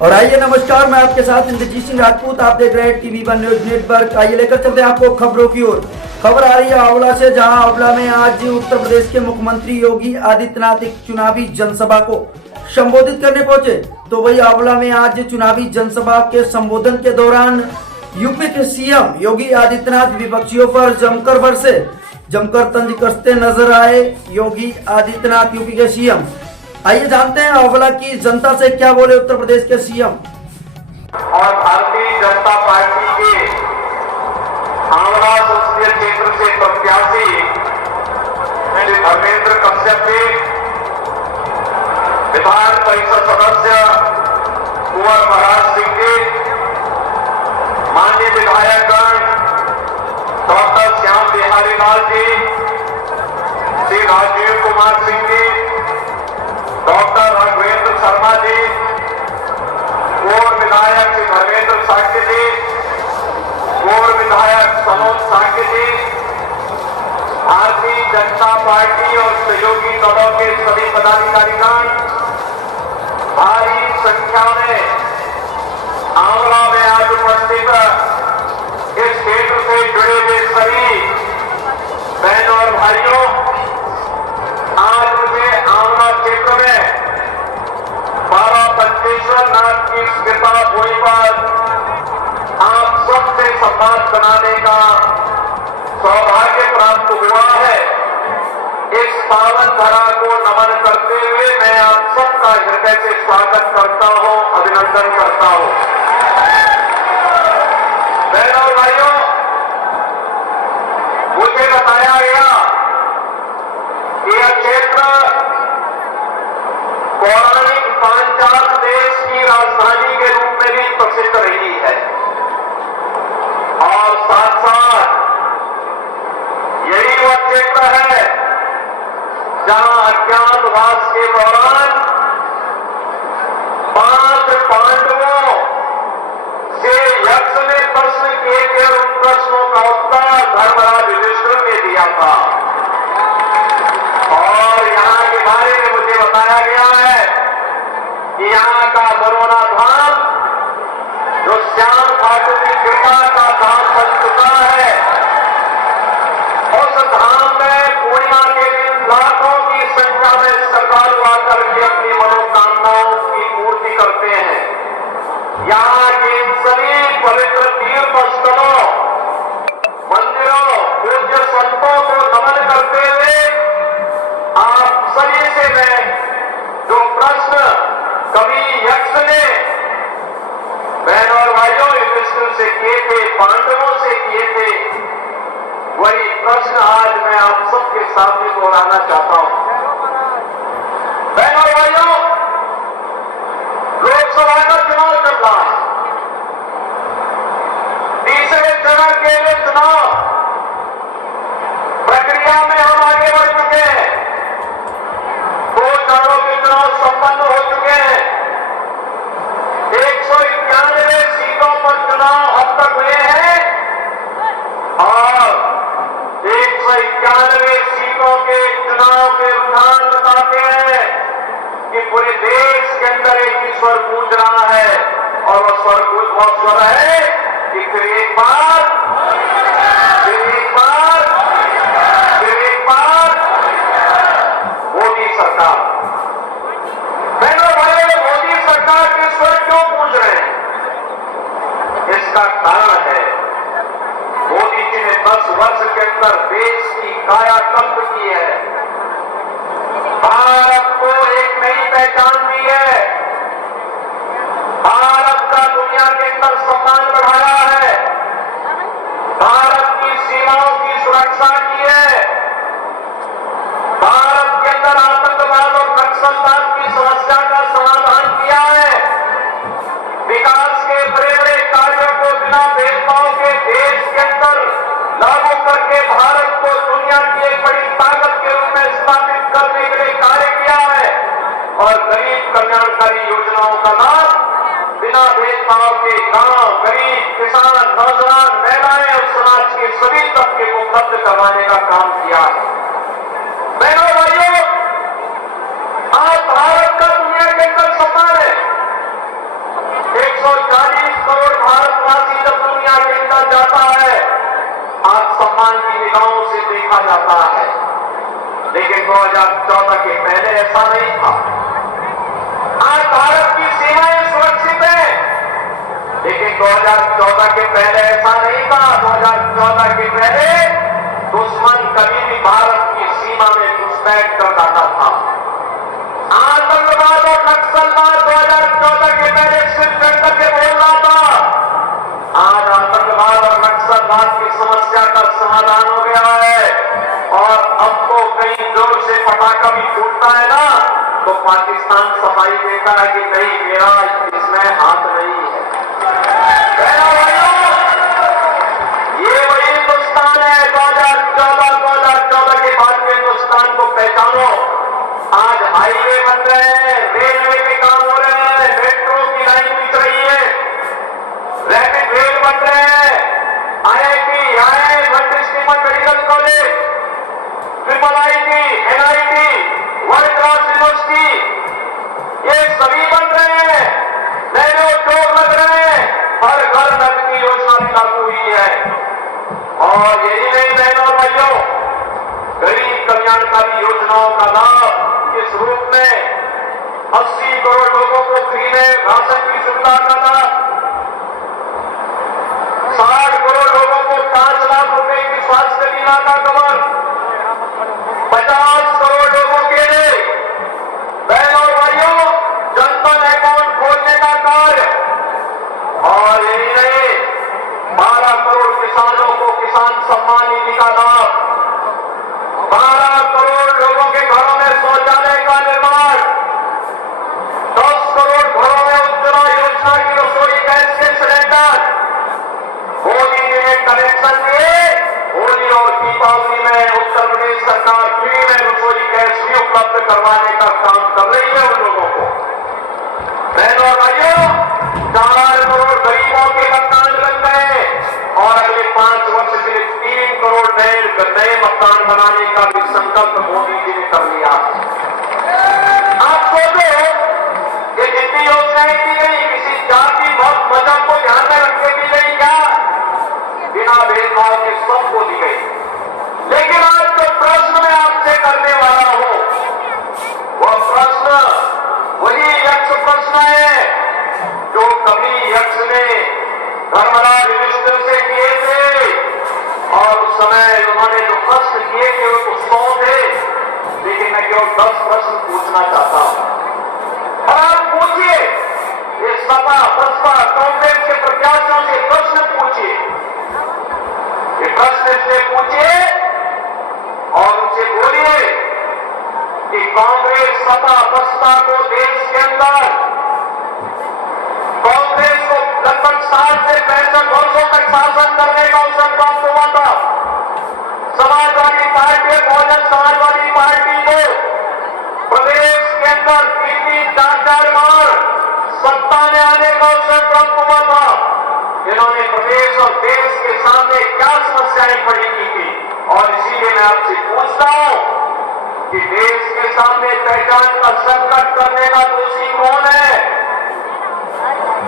और आइए नमस्कार, मैं आपके साथ इंद्रजीत सिंह राजपूत। आप देख रहे हैं टीवी1 न्यूज नेटवर्क। आइए लेकर चलते हैं आपको खबरों की ओर। खबर आ रही है आंवला से, जहां आंवला में आज उत्तर प्रदेश के मुख्यमंत्री योगी आदित्यनाथ एक चुनावी जनसभा को संबोधित करने पहुंचे। तो वही आंवला में आज चुनावी जनसभा के संबोधन के दौरान यूपी के सीएम योगी आदित्यनाथ विपक्षियों पर जमकर तंज कसते नजर आए। योगी आदित्यनाथ यूपी के सीएम, आइए जानते हैं आंवला की जनता से क्या बोले उत्तर प्रदेश के सीएम। और भारतीय जनता पार्टी के आंवला संसदीय क्षेत्र से प्रत्याशी श्री धर्मेंद्र कश्यप जी, विधान परिषद सदस्य कुंवर महाराज सिंह जी, माननीय विधायकगण डॉक्टर श्याम बिहारी लाल जी, श्री राजीव कुमार सिंह जी, डॉक्टर राघवेंद्र शर्मा जी, पूर्व विधायक श्री धर्मेंद्र साक्य जी, पूर्व विधायक सनोज साक्य जी, भारतीय जनता पार्टी और सहयोगी दलों के सभी पदाधिकारीगण भारी संख्या में आंवला में आज उपस्थित इस क्षेत्र से जुड़े हुए सभी बहनों और भाइयों, आज मुझे आंवला क्षेत्र में बाबा पंचेश्वर नाथ की कृपा भूमि पर आप सबसे संवाद बनाने का सौभाग्य प्राप्त हुआ है। इस पावन धरा को नमन करते हुए मैं आप सबका हृदय से स्वागत करता हूं, अभिनंदन करता हूं। बहनों और भाइयों, मुझे बताया गया कि यह क्षेत्र पौराणिक पांचाल देश की राजधानी के रूप में भी प्रसिद्ध रही है और साथ साथ यही वह क्षेत्र है जहां अज्ञातवास के दौरान 5 पांडवों से यक्ष ने प्रश्न किए थे और उन प्रश्नों का उत्तर धर्मराज युधिष्ठिर ने दिया था। और यहां के बारे में मुझे बताया गया है कि यहां का बरोना धाम जो श्याम ठाकुर की कृपा का धाम बन चुका है, उस धाम में पूर्णिमा के दिन लाखों की संख्या में श्रद्धालु आकर के अपनी मनोकामनाओं की पूर्ति करते हैं। यहाँ के सभी पवित्र तीर्थ स्थलों, मंदिरों, पूज्य संतों को नमन करते हुए आप सभी से मैं जो प्रश्न कभी यक्ष ने बहनों और भाइयों युधिष्ठिर से किए थे, पांडवों से किए थे, वही प्रश्न आज मैं आप सबके सामने दोहराना चाहता हूं। बहनों और भाइयों, लोकसभा का चुनाव चल रहा है। तीसरे चरण के लिए चुनाव प्रक्रिया में हम आगे बढ़ चुके हैं। 2 चरणों के चुनाव संपन्न हो चुके हैं। 191 सीटों पर चुनाव अब तक हुए हैं और 191 सीटों के चुनाव के रुझान बताते हैं कि पूरे देश के अंदर एक ही स्वर गूंज रहा है और वह स्वर है कि फिर एक बार मोदी सरकार। बहनों भाइयों, मोदी सरकार के स्वर क्यों गूंज रहे हैं? इसका कारण है मोदी जी ने 10 वर्ष के अंदर देश की कायाकल्प की है, भारत को एक नई पहचान दी है, भारत का दुनिया के अंदर सम्मान बढ़ाया है, भारत की सीमाओं की सुरक्षा की है, भारत के अंदर आतंकवाद और नक्सलवाद की समस्या का समाधान किया है, विकास के बड़े बड़े कार्यों को बिना भेदभाव के देश के अंदर लागू करके भारत को दुनिया की एक बड़ी ताकत के रूप में स्थापित करने के लिए कार्य किया है और गरीब कल्याणकारी योजनाओं का लाभ बिना भेदभाव के गांव, गरीब, किसान, नौजवान, महिलाएं और समाज के सभी तबके को उपलब्ध करवाने का काम किया है। बहनों भाइयों, आज भारत का दुनिया के अंदर सम्मान है। निगाहों से देखा जाता है, लेकिन 2014 के पहले ऐसा नहीं था। आज भारत की सीमाएं सुरक्षित है, लेकिन 2014 के पहले ऐसा नहीं था। 2014 के पहले दुश्मन कभी भी भारत की सीमा में घुसपैठ कर जाता था। आतंकवाद और नक्सलवाद 2014 के पहले सिर्फ करके बोल रहा था। आज आतंकवाद और नक्सलवाद की समस्या का समाधान हो गया है, और अब तो कहीं जोर से पटाखा भी फूटता है ना, तो पाकिस्तान सफाई देता है कि नहीं, मेरा इसमें हाथ नहीं है। ये वही हिंदुस्तान है 2014 के बाद के हिंदुस्तान को पहचानो। आज हाईवे बन रहे हैं, रेलवे के काम हो रहे हैं, मेट्रो की लाइन बिछ रही है, रैपिड रेल बन रहे हैं, IIT, IIM, multi medical college, IIT, NIT, world class university, ये सभी बन रहे हैं। नए नए उद्योग लग रहे हैं, हर घर नल की योजना भी लागू हुई है। और यही नहीं बहनों और भाइयों, गरीब कल्याणकारी योजनाओं का लाभ इस रूप में 80 करोड़ लोगों को फ्री में राशन की सुविधा का लाभ, 60 करोड़ लोगों को 5 लाख रुपए की स्वास्थ्य बीमा का कवर, 50 करोड़ लोगों के लिए बहनों और भाइयों जनधन अकाउंट खोलने का कार्य, और यही नहीं 12 करोड़ किसानों को किसान सम्मान निधि का लाभ, 12 करोड़ लोगों के घरों में शौचालय का निर्माण, 10 करोड़ घरों में उज्ज्वला योजना की रसोई गैस के सिलेंडर, मोदी जी ने कनेक्शन दिए। होली और दीपावली में उत्तर प्रदेश सरकार फ्री में रसोई गैस भी उपलब्ध करवाने का काम कर रही है उन लोगों को। बहनों और भाइयों, 4 करोड़ गरीबों के मकान बन गए, और अगले 5 वर्ष के लिए 3 करोड़ नए मकान बनाने का भी संकल्प मोदी जी ने कर लिया। आप सोचो कि जितनी योजनाएं दी गई, किसी जाति मजहब को ध्यान में रख के दी गई क्या? बिना भेदभाव के सबको दी गई। लेकिन आज जो प्रश्न मैं आपसे करने वाला हूं, वह प्रश्न वही यक्ष प्रश्न है जो कभी यक्ष ने धर्मराज युधिष्ठिर से किए थे, और उस समय उन्होंने जो प्रश्न किए थे वो तो 100 थे, लेकिन मैं केवल 10 प्रश्न पूछना चाहता हूं। और आप पूछिए, ये सपा बसपा कांग्रेस के प्रत्याशियों से प्रश्न पूछिए, ये प्रश्न से पूछिए और उनसे बोलिए कि कांग्रेस सपा बसपा को देश के अंदर, कांग्रेस को लगभग 60 से 65 वर्षों तक शासन करने का अवसर प्राप्त हुआ था। समाजवादी पार्टी, बहुजन समाजवादी पार्टी को प्रदेश के अंदर 3-4 बार सत्ता में आने का अवसर प्राप्त हुआ था। इन्होंने प्रदेश और देश के सामने क्या समस्याएं खड़ी की थी, और इसीलिए मैं आपसे पूछता हूं कि देश के सामने पहचान का संकट करने का दोषी कौन है?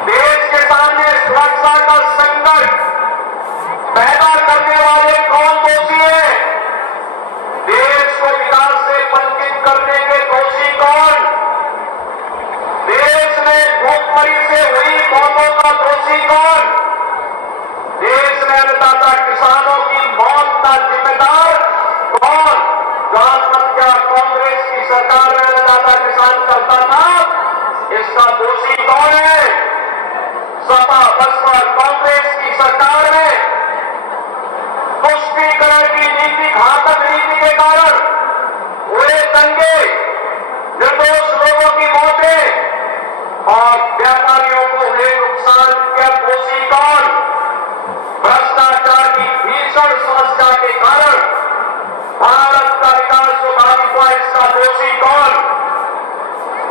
देश के सामने सुरक्षा का संकट पैदा करने वाले कौन दोषी है? देश को विकास से वंचित करने के दोषी कौन? देश में भूखमरी से हुई मौतों का दोषी कौन? देश में अन्नदाता किसानों की मौत का जिम्मेदार कौन? प्रधानमंत्री कांग्रेस की सरकार में अन्नदाता किसान करता था, इसका दोषी कौन है? सपा बसपा कांग्रेस की सरकार में तुष्टीकरण की नीति, घातक नीति के कारण हुए दंगे, निर्दोष लोगों की मौतें और व्यापारियों को हुए नुकसान का दोषी कौन? भ्रष्टाचार की भीषण समस्या के कारण भारत का विकास प्रभावित हुआ, इसका दोषी कौन?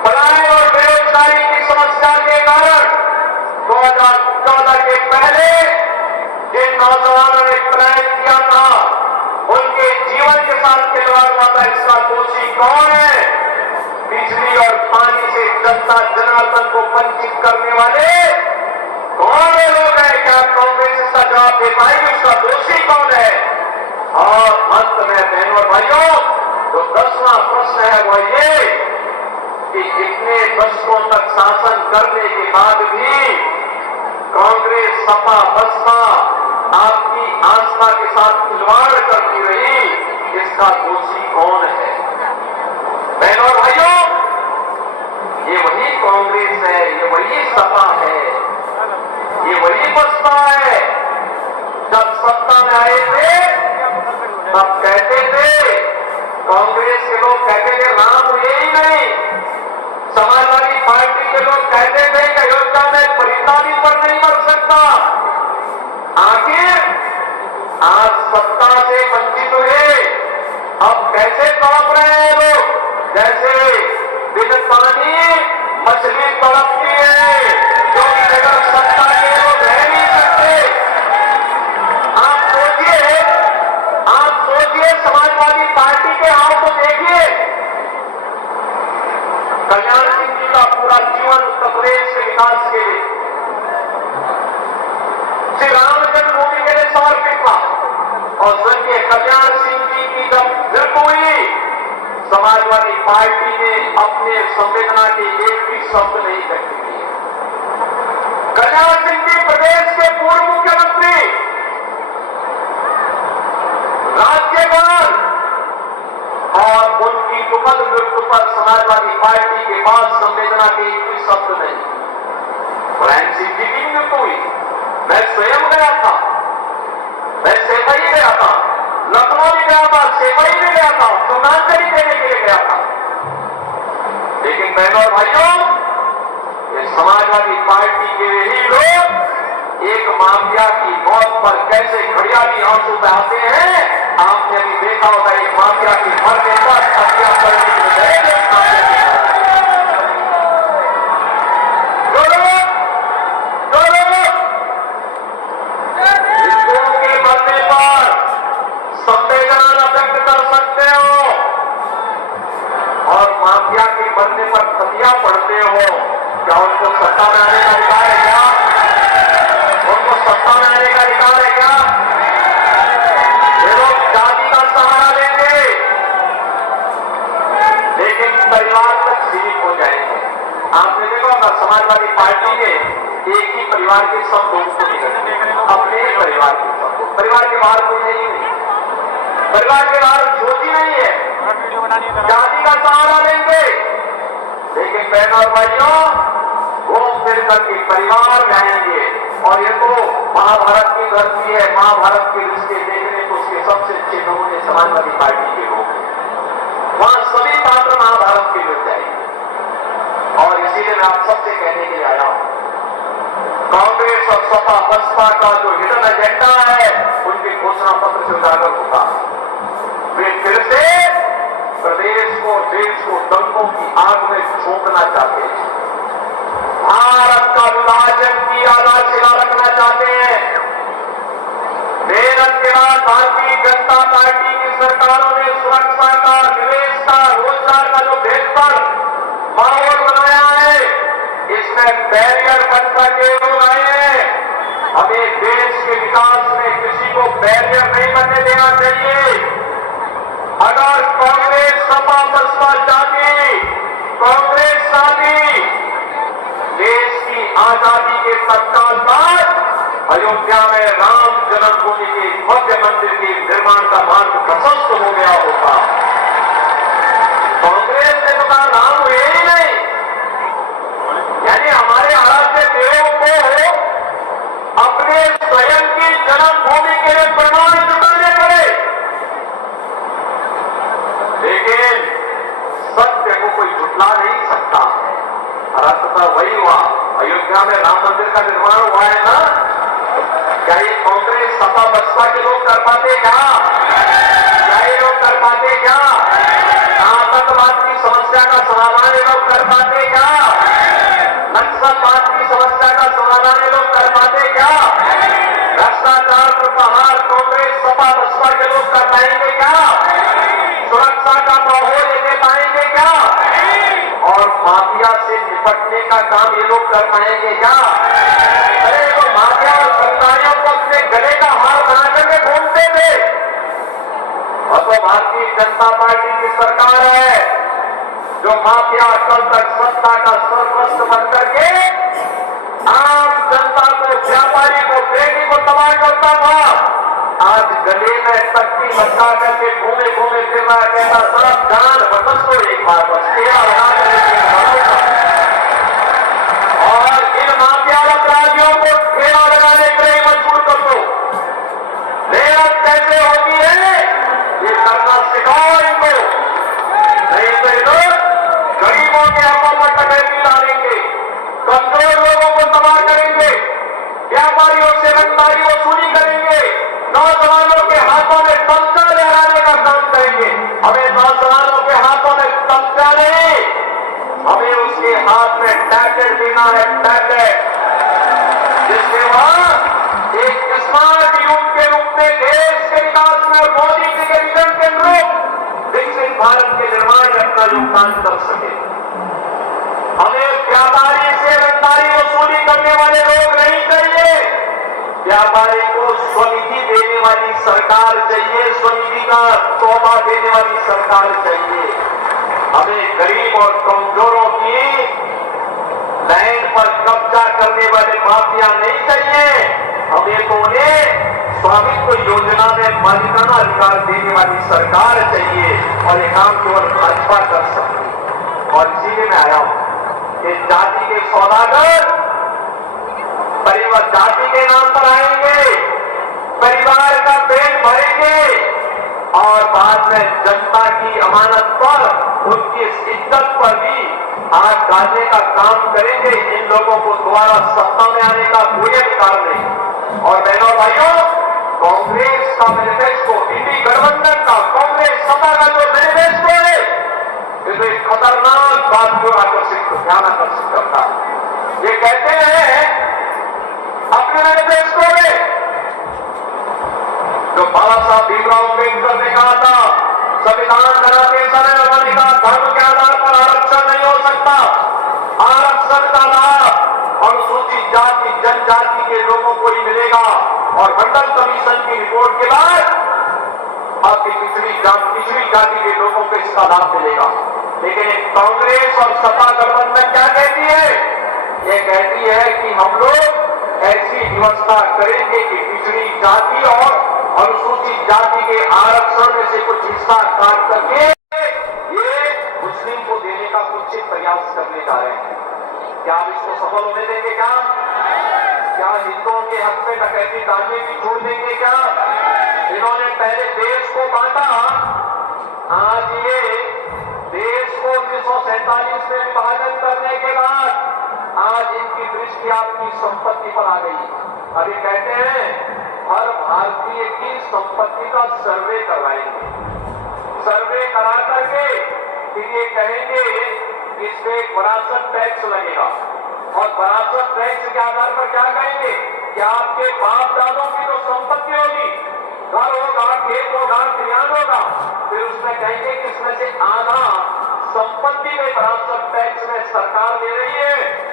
पलायन और बेरोजगारी की समस्या के कारण 2014 के पहले जिन नौजवानों ने पलायन किया था, उनके जीवन के साथ खिलवाड़ हुआ था, इसका दोषी कौन है? बिजली और पानी से जनता जनार्दन को वंचित करने वाले कौन लोग हैं? क्या कांग्रेस इसका जवाब दे पाएगी? उसका दोषी कौन है? और अंत में बहनों और भाइयों, जो 10वां प्रश्न है वो ये कि इतने दशकों तक शासन करने के बाद भी कांग्रेस, सपा, बसपा आपकी आस्था के साथ खिलवाड़ करती रही, इसका दोषी कौन है? बहनों और भाइयों, ये वही कांग्रेस है, ये वही सपा है, ये वही बसपा है। जब सत्ता में आए थे तब कहते थे, कांग्रेस के लोग कहते थे राम हुए ही नहीं, समाजवादी पार्टी के लोग कहते थे कि अयोध्या में परिंदा भी पर नहीं मर सकता। आखिर आज सत्ता से वंचित हुए, अब कैसे तड़प रहे हैं लोग? जैसे बिन पानी मछली तड़पती है, क्योंकि अगर सत्ता के लोग रह नहीं सकते। आप सोचिए समाजवादी पार्टी के हाल को देखिए। कल्याण सिंह जी का पूरा जीवन उत्तर प्रदेश के विकास के लिए, श्री राम जन्मभूमि के लिए समर्पित था। और स्वर्गीय कल्याण सिंह जी की जब मृत्यु हुई, समाजवादी पार्टी ने अपने संवेदना के एक भी शब्द नहीं व्यक्त किए। कल्याण सिंह जी प्रदेश के पूर्व मुख्यमंत्री, राज्यपाल, और उनकी दुखद मृत्यु पर समाजवादी पार्टी के पास संवेदना के एक भी शब्द नहीं। ब्रह्म सिंह जी की मृत्यु हुई, मैं स्वयं गया था, मैं सेवई गया था, लखनऊ भी गया था, सेवई भी गया था, श्रद्धांजलि देने के लिए गया था। लेकिन बहनों और भाइयों, ये समाजवादी पार्टी के ही लोग एक माफिया की मौत पर कैसे घड़ियाली आंसू बहाते हैं, आपने अभी देखा होगा। एक माफिया की मरने पर हत्या करने के लिए हिंदुओं के मरने पर संवेदना न व्यक्त कर सकते हो और माफिया के मरने पर हत्या पढ़ते हो, क्या उनको सत्ता में आने का अधिकार है? क्या उनको सत्ता में आने का अधिकार है? क्या ये लोग जाति का सहारा लेंगे, लेकिन परिवार तक सीमित हो जाएंगे। आपने देखा होगा समाजवादी पार्टी में एक ही परिवार के सब लोगों को निकलते, अपने ही परिवार के सब, परिवार के बाहर कोई नहीं है, परिवार के बाहर ज्योति नहीं है, जाति का सहारा लेंगे। लेकिन बहनों और भाइयों, घूम फिर करके परिवार में आएंगे। और ये तो महाभारत की धरती है, महाभारत के रिश्ते देखने तो उसके सबसे अच्छे नमूने समाजवादी पार्टी के लोग हैं। वहां सभी पात्र महाभारत के मिल जाएंगे। और इसीलिए मैं आप सबसे कहने के लिए आया हूं, कांग्रेस और सपा बसपा का जो हिडन एजेंडा है, उनके घोषणा पत्र से उजागर होगा। वे फिर से प्रदेश को, देश को दंगों की आग में झोंकना चाहते हैं, भारत का विभाजन की आधारशिला रखना चाहते हैं। मेरठ के बाद भारतीय जनता पार्टी की सरकारों ने सुरक्षा का, निवेश का, रोजगार का जो बेहतर माहौल बनाया है, इसमें बैरियर बनकर के लोग आए हैं। हमें देश के विकास में किसी को बैरियर नहीं बनने देना चाहिए। अगर कांग्रेस, सपा, बसपा चाहती, कांग्रेस चाहती देश की आजादी के तत्काल बाद अयोध्या में राम जन्मभूमि के भव्य मंदिर के निर्माण का मार्ग प्रशस्त हो गया होता। कांग्रेस ने तो कहा राम हुए ही नहीं, यानी हमारे आराध्य देव को अपने स्वयं की जन्मभूमि के लिए प्रमाण जुटाने पड़े। लेकिन सत्य को कोई झुटला नहीं सकता। रास्ता वही हुआ, अयोध्या में राम मंदिर का निर्माण हुआ है ना। क्या ये कांग्रेस, सपा, बसपा के लोग कर पाते? क्या ये लोग कर पाते? क्या आतंकवाद की समस्या का समाधान ये लोग कर पाते? क्या नक्सलवाद की समस्या का समाधान ये लोग कर पाते? क्या भ्रष्टाचार पर प्रहार कांग्रेस, सपा, बसपा के लोग कर पाएंगे? क्या सुरक्षा का माहौल दे पाएंगे? क्या और माफिया से निपटने का काम ये लोग कर पाएंगे? क्या अरे वो माफिया और संतानियों को अपने गले का हार बना करके घूमते थे, भारतीय जनता पार्टी की सरकार है जो माफिया कल तक सत्ता का सर्वस्व बन करके आम जनता को, व्यापारी को, बेटी को तबाह करता था। आज गले में तख्ती लटका करके घूमे घूमे फिर रहा, कहता साहब जान बचत तो एक बार बस तेरा और इन माफिया अपराधियों को ठेला लगाने के लिए मजबूर कर दो। मेहनत कैसे होती है ये करना सिखाओ इनको, नहीं तो ये लोग गरीबों के हाथों पर टकैती डालेंगे, कमजोर लोगों को तबाह करेंगे, व्यापारियों से रंगदारी वसूली करेंगे, नौजवानों के हाथों में तमचा लहराने का काम करेंगे। हमें नौजवानों के हाथों में तमचा नहीं, हमें उसके हाथ में टैबलेट देना है, टैबलेट जिससे वहां एक स्मार्ट यूथ के रूप में देश के विकास में और मोदी जी के विजन के अनुरूप विकसित भारत के निर्माण में अपना योगदान कर सके। हमें व्यापारी से रंगदारी वसूली करने वाले लोग नहीं चाहिए, व्यापारी को स्वनिधि देने वाली सरकार चाहिए, स्वनिधि का तोहफा देने वाली सरकार चाहिए। हमें गरीब और कमजोरों की लैंड पर कब्जा करने वाले माफिया नहीं चाहिए, हमें तो उन्हें स्वामित्व योजना में मालिकाना अधिकार देने वाली सरकार चाहिए और ये काम केवल भाजपा कर सकती है। और इसीलिए मैं आया हूं कि जाति के सौदागर परिवार जाति के नाम पर आएंगे, परिवार का पेट भरेंगे और बाद में जनता की अमानत पर, उनकी इज्जत पर भी हाथ डालने का काम करेंगे। इन लोगों को दोबारा सत्ता में आने का कोई अधिकार नहीं। और बहनों भाइयों, कांग्रेस का मैनिफेस्टो, इंडी गठबंधन का, कांग्रेस सत्ता का जो मैनिफेस्टो है, ये तो एक खतरनाक बात को ध्यान आकर्षित करता है। ये कहते हैं अपने मैनिफेस्टो में जो बाबा साहब भीमराव अम्बेडकर ने कहा था, संविधान बनाते समय उन्होंने कहा धर्म के आधार पर आरक्षण नहीं हो सकता, आरक्षण का लाभ अनुसूचित जाति जनजाति के लोगों को ही मिलेगा। और मंडल कमीशन की रिपोर्ट के बाद आपकी पिछड़ी जाति के लोगों को इसका लाभ मिलेगा। लेकिन कांग्रेस और सपा गठबंधन क्या कहती है? ये कहती है कि हम लोग ऐसी व्यवस्था करेंगे कि पिछड़ी जाति और अनुसूचित जाति के आरक्षण में से कुछ हिस्सा काट करके ये मुस्लिम को देने का कुछ प्रयास करने जा रहे हैं। क्या आप इसको सफल होने देंगे? क्या हिंदुओं के हक में डकैती डालने की छोड़ देंगे? क्या इन्होंने पहले देश को बांटा, आज ये देश को 1947 में विभाजन करने के बाद आज इनकी दृष्टि आपकी संपत्ति पर आ गई। अभी कहते हैं हर भारतीय की संपत्ति का सर्वे करवाएंगे, सर्वे करा करके फिर ये कहेंगे इसमें विरासत टैक्स लगेगा और विरासत टैक्स के आधार पर क्या कहेंगे कि आपके बाप दादों की जो संपत्ति होगी, घर होगा, खेत होगा, खलिहान होगा, फिर उसमें कहेंगे कि इसमें से आधा संपत्ति में विरासत टैक्स में सरकार ले रही है